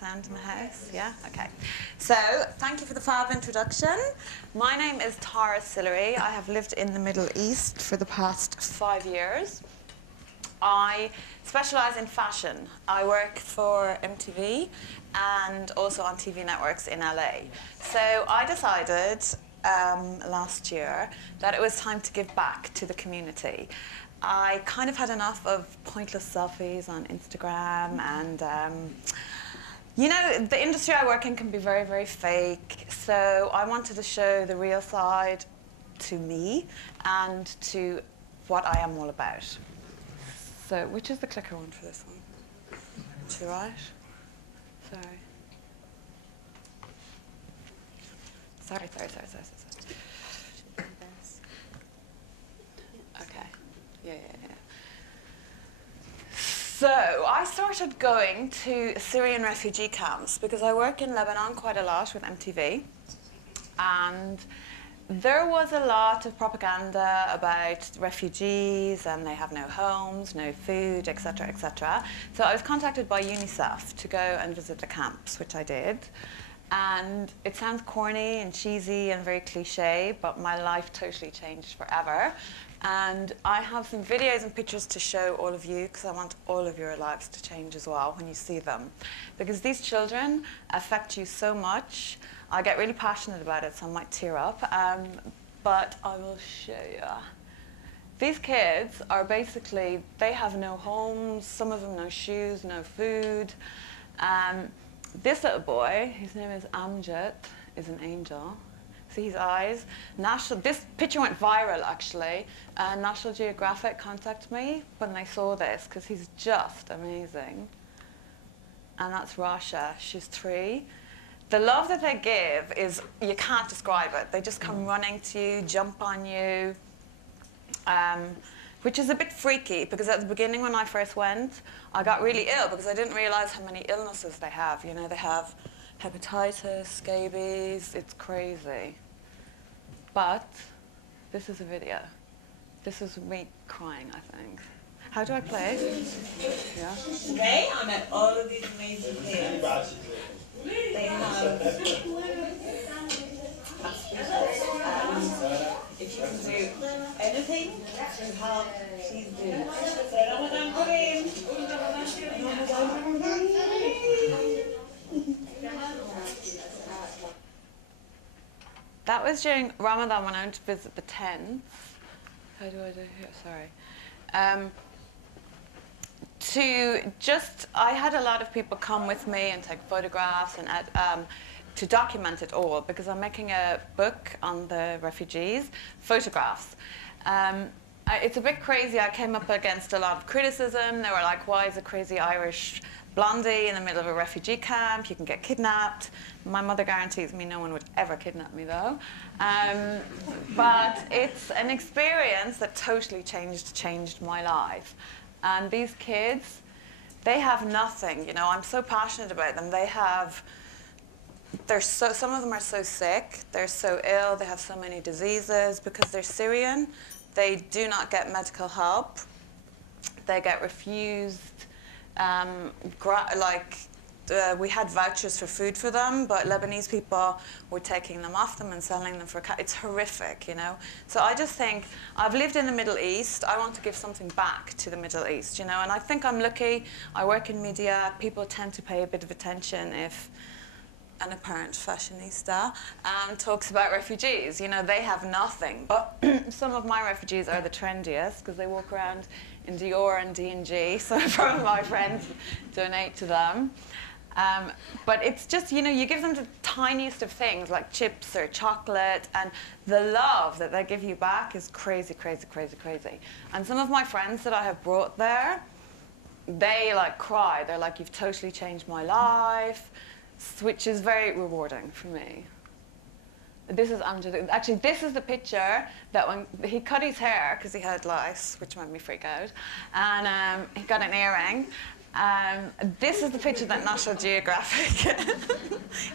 sound in the house? Yeah? Okay. So, thank you for the fab introduction. My name is Sillery. I have lived in the Middle East for the past 5 years. I specialise in fashion. I work for MTV and also on TV networks in LA. So I decided last year that it was time to give back to the community. I kind of had enough of pointless selfies on Instagram and you know, the industry I work in can be very, very fake. So I wanted to show the real side to me and to what I am all about. So, which is the clicker one for this one? To the right? Sorry. Sorry. Okay. Yeah. So, I started going to Syrian refugee camps because I work in Lebanon quite a lot with MTV. And there was a lot of propaganda about refugees and they have no homes, no food, etc., etc. So I was contacted by UNICEF to go and visit the camps, which I did. And it sounds corny and cheesy and very cliche, but my life totally changed forever. And I have some videos and pictures to show all of you because I want all of your lives to change as well when you see them. Because these children affect you so much. I get really passionate about it, so I might tear up. But I will show you. These kids are basically, they have no homes, some of them no shoes, no food. This little boy, his name is Amjad, is an angel. See his eyes? This picture went viral, actually. National Geographic contacted me when they saw this, because he's just amazing. And that's Rasha. She's 3. The love that they give is, you can't describe it. They just come running to you, jump on you, which is a bit freaky, because at the beginning when I first went, I got really ill because I didn't realize how many illnesses they have. You know, they have hepatitis, scabies, it's crazy. But this is a video. This is me crying, I think. How do I play it? Yeah. Today I met all of these amazing kids. They have if you can do anything to help, please do. That was during Ramadan when I went to visit the tents. How do I do here? Sorry. I had a lot of people come with me and take photographs and to document it all, because I'm making a book on the refugees, photographs. It's a bit crazy. I came up against a lot of criticism. They were like, why is a crazy Irish blondie in the middle of a refugee camp? You can get kidnapped. My mother guarantees me no one would ever kidnap me, though. But it's an experience that totally changed my life. And these kids, they have nothing. You know, I'm so passionate about them. Some of them are so sick. They're so ill. They have so many diseases because they're Syrian. They do not get medical help. They get refused. We had vouchers for food for them, but Lebanese people were taking them off them and selling them for it's horrific, you know. So I just think, I've lived in the Middle East. I want to give something back to the Middle East, you know. And I think I'm lucky. I work in media. People tend to pay a bit of attention if an apparent fashionista talks about refugees. You know, they have nothing. But some of my refugees are the trendiest because they walk around in Dior and D&G. So some of my friends donate to them. But it's just, you know, you give them the tiniest of things like chips or chocolate, and the love that they give you back is crazy, crazy, crazy, crazy. And some of my friends that I have brought there, they like cry. They're like, you've totally changed my life, which is very rewarding for me. This is Andree. Actually, this is the picture that when he cut his hair because he had lice, which made me freak out, and he got an earring. This is the picture that National Geographic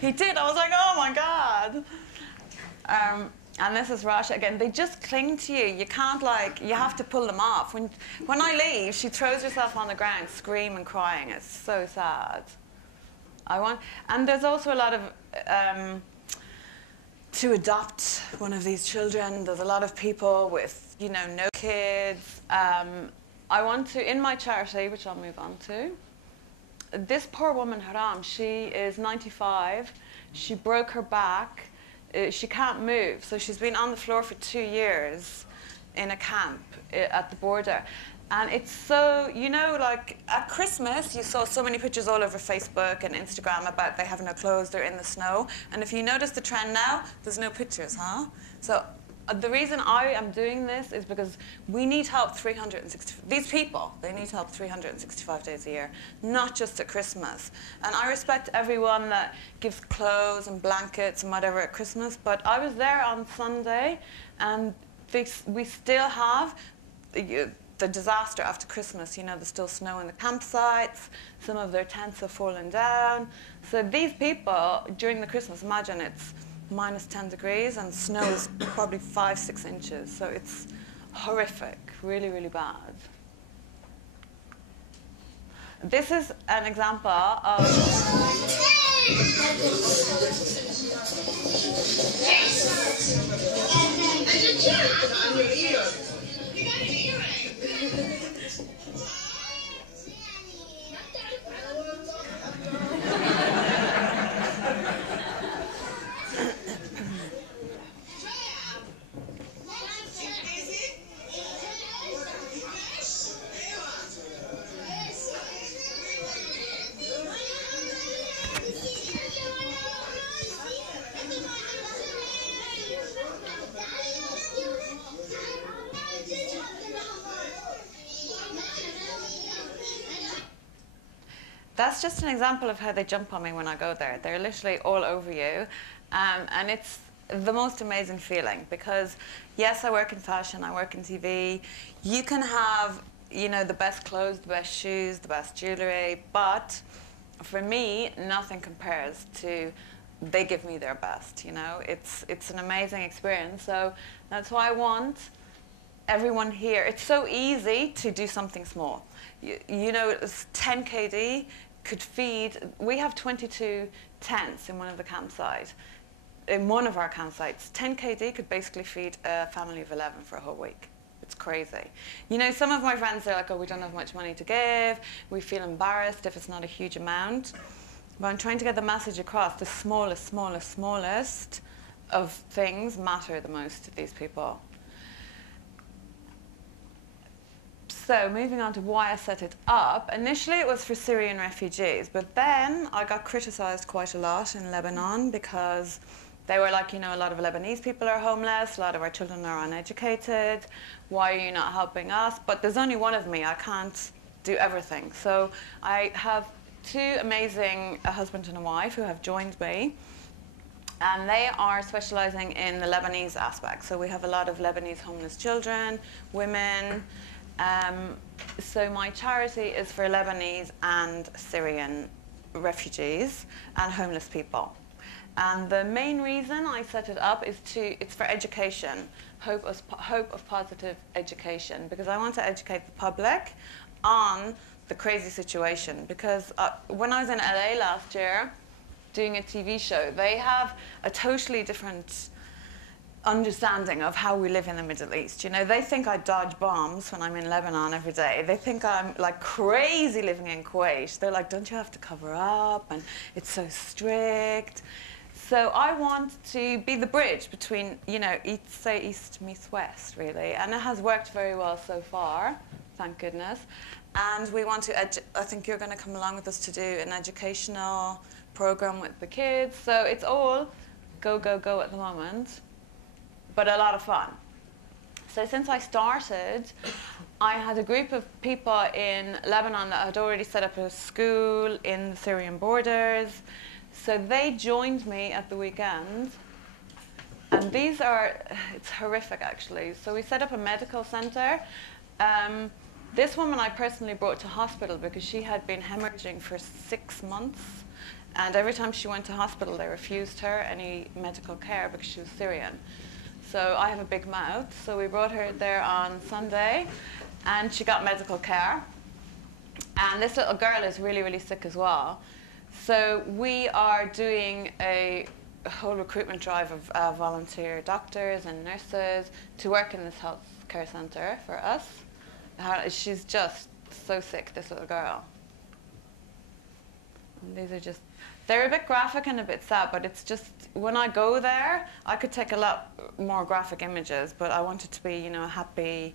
he did. I was like, oh my god. And this is Rasha again. They just cling to you. You can't, like, you have to pull them off. When I leave, she throws herself on the ground, screaming and crying. It's so sad. And there's also a lot of, to adopt one of these children, there's a lot of people with, you know, no kids. I want to, in my charity, which I'll move on to, this poor woman, Haram, she is 95. She broke her back. She can't move. So she's been on the floor for 2 years in a camp at the border. And it's so, you know, like at Christmas, you saw so many pictures all over Facebook and Instagram about they have no clothes, they're in the snow. And if you notice the trend now, there's no pictures, huh? So the reason I am doing this is because we need help 365, these people, they need help 365 days a year, not just at Christmas. And I respect everyone that gives clothes and blankets and whatever at Christmas, but I was there on Sunday, and we still have the disaster after Christmas. You know, there's still snow in the campsites, some of their tents have fallen down. So these people, during the Christmas, imagine it's minus 10 degrees and snow is probably 5-6 inches. So it's horrific, really, really bad. This is an example of... That's just an example of how they jump on me when I go there. They're literally all over you. And it's the most amazing feeling because, yes, I work in fashion, I work in TV. You can have, you know, the best clothes, the best shoes, the best jewelry, but for me, nothing compares to they give me their best, you know. It's an amazing experience. So that's why I want everyone here. It's so easy to do something small. You know, it's 10 KD could feed, we have 22 tents in one of the campsites. In one of our campsites, 10 KD could basically feed a family of 11 for a whole week. It's crazy. You know, some of my friends, they're like, oh, we don't have much money to give. We feel embarrassed if it's not a huge amount. But I'm trying to get the message across. The smallest, smallest, smallest of things matter the most to these people. So moving on to why I set it up. Initially it was for Syrian refugees, but then I got criticized quite a lot in Lebanon because they were like, you know, a lot of Lebanese people are homeless, a lot of our children are uneducated, why are you not helping us? But there's only one of me, I can't do everything. So I have two amazing, a husband and a wife, who have joined me. And they are specializing in the Lebanese aspect. So we have a lot of Lebanese homeless children, women. So my charity is for Lebanese and Syrian refugees and homeless people. And the main reason I set it up is it's for education, hope of positive education, because I want to educate the public on the crazy situation. Because when I was in LA last year doing a TV show, they have a totally different understanding of how we live in the Middle East. You know, they think I dodge bombs when I'm in Lebanon every day. They think I'm like crazy living in Kuwait. They're like, don't you have to cover up? And it's so strict. So I want to be the bridge between, you know, East meets West, really. And it has worked very well so far, thank goodness. And we want to, I think you're going to come along with us to do an educational program with the kids. So it's all go, go, go at the moment, but a lot of fun. So since I started, I had a group of people in Lebanon that had already set up a school in the Syrian borders. So they joined me at the weekend. And these are, it's horrific actually. So we set up a medical center. This woman I personally brought to hospital because she had been hemorrhaging for 6 months. And every time she went to hospital, they refused her any medical care because she was Syrian. So I have a big mouth. So we brought her there on Sunday and she got medical care. And this little girl is really, really sick as well. So we are doing a whole recruitment drive of volunteer doctors and nurses to work in this health care centre for us. She's just so sick, this little girl. And these are just, they're a bit graphic and a bit sad, but it's just, when I go there, I could take a lot more graphic images, but I want it to be, you know, a happy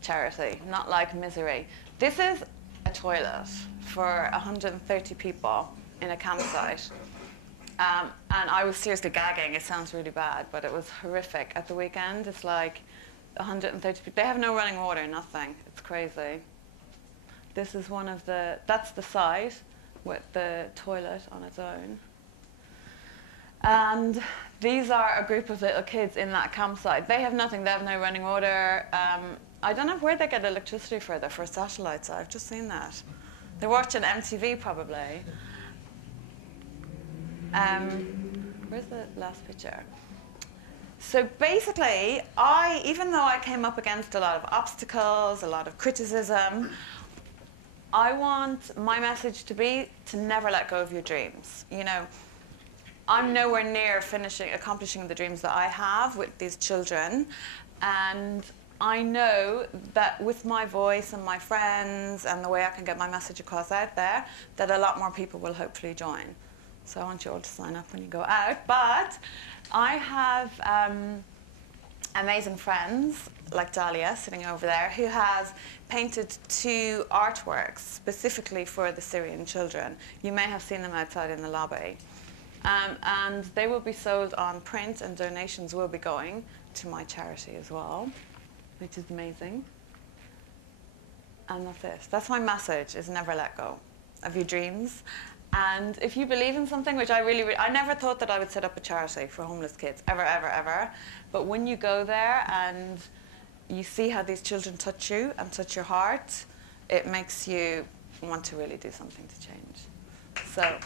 charity, not like misery. This is a toilet for 130 people in a campsite. And I was seriously gagging. It sounds really bad, but it was horrific. At the weekend, it's like 130 people. They have no running water, nothing. It's crazy. This is one of the, that's the side with the toilet on its own. And these are a group of little kids in that campsite. They have nothing. They have no running water. I don't know where they get electricity for their first satellites. I've just seen that. They're watching MTV probably. Where's the last picture? So basically, even though I came up against a lot of obstacles, a lot of criticism, I want my message to be to never let go of your dreams. You know, I'm nowhere near accomplishing the dreams that I have with these children, and I know that with my voice and my friends and the way I can get my message across out there, that a lot more people will hopefully join. So I want you all to sign up when you go out. But I have amazing friends, like Dahlia, sitting over there, who has painted 2 artworks specifically for the Syrian children. You may have seen them outside in the lobby. And they will be sold on print, and donations will be going to my charity as well, which is amazing. And that's it. That's my message, is never let go of your dreams. And if you believe in something, which I never thought that I would set up a charity for homeless kids, ever, ever, ever. But when you go there and you see how these children touch you and touch your heart, it makes you want to really do something to change. So.